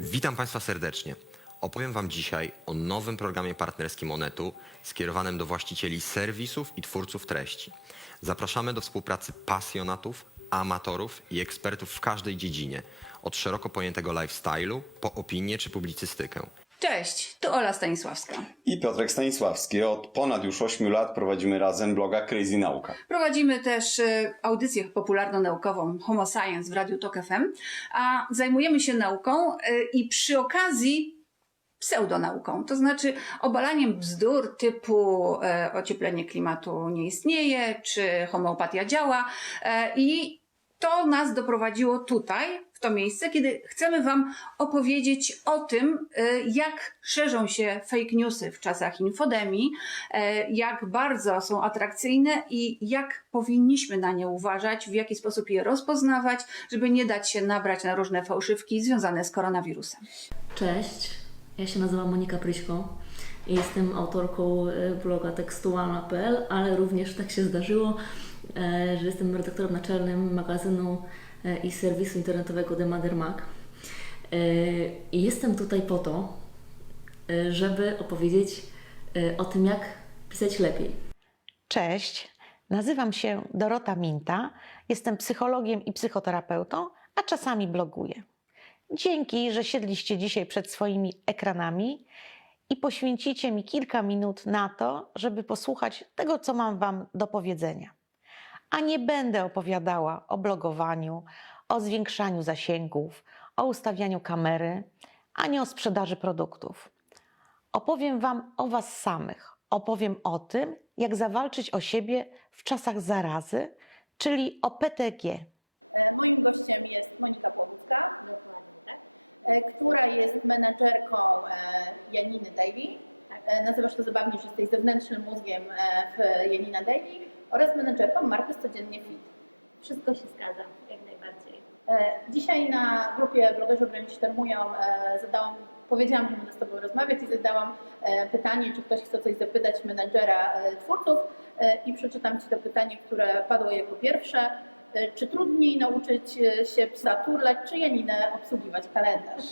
Witam Państwa serdecznie. Opowiem Wam dzisiaj o nowym programie partnerskim Onetu skierowanym do właścicieli serwisów i twórców treści. Zapraszamy do współpracy pasjonatów, amatorów i ekspertów w każdej dziedzinie, od szeroko pojętego lifestyle'u po opinię czy publicystykę. Cześć, tu Ola Stanisławska. I Piotrek Stanisławski. Od ponad już 8 lat prowadzimy razem bloga Crazy Nauka. Prowadzimy też y, audycję popularno-naukową Homo Science w Radiu Tok FM, a zajmujemy się nauką y, i przy okazji pseudonauką, to znaczy obalaniem bzdur typu e, ocieplenie klimatu nie istnieje, czy homeopatia działa e, i to nas doprowadziło tutaj, w to miejsce, kiedy chcemy Wam opowiedzieć o tym, e, jak szerzą się fake newsy w czasach infodemii, e, jak bardzo są atrakcyjne i jak powinniśmy na nie uważać, w jaki sposób je rozpoznawać, żeby nie dać się nabrać na różne fałszywki związane z koronawirusem. Cześć, ja się nazywam Monika Pryśko jestem autorką e, bloga tekstualna.pl, ale również tak się zdarzyło, że jestem redaktorem naczelnym magazynu e, i serwisu internetowego The Mother Mag. E, I jestem tutaj po to, e, żeby opowiedzieć e, o tym, jak pisać lepiej. Cześć, nazywam się Dorota Minta, jestem psychologiem i psychoterapeutą, a czasami bloguję. Dzięki, że siedliście dzisiaj przed swoimi ekranami i poświęcicie mi kilka minut na to, żeby posłuchać tego, co mam Wam do powiedzenia. A nie będę opowiadała o blogowaniu, o zwiększaniu zasięgów, o ustawianiu kamery, ani o sprzedaży produktów. Opowiem Wam o Was samych. Opowiem o tym, jak zawalczyć o siebie w czasach zarazy, czyli o PTG. E, Moim gościem jest Monika Płowicka, e, która jest menadżerką e, Janiny Daily. Nazywasz to zabawnie, że jesteś zewnętrznym mózgiem w Janina Daily oraz menadżerką marki Codziennie Fit. Wszystko się zgadza, jak najbardziej. E, Dzisiaj na grupie blogerzy Obręczy Sztormują e, zadałam, powiedziałam, że będę z Tobą rozmawiać i zadałam e, pytanie, czy ktoś chce coś zapytać menadżera e, twórców i przeczytam Ci to pytanie, które padło jako pierwsze. Czy trudniej nauczyć się psa turlać, czy Janinę obsługiwać kalendarz?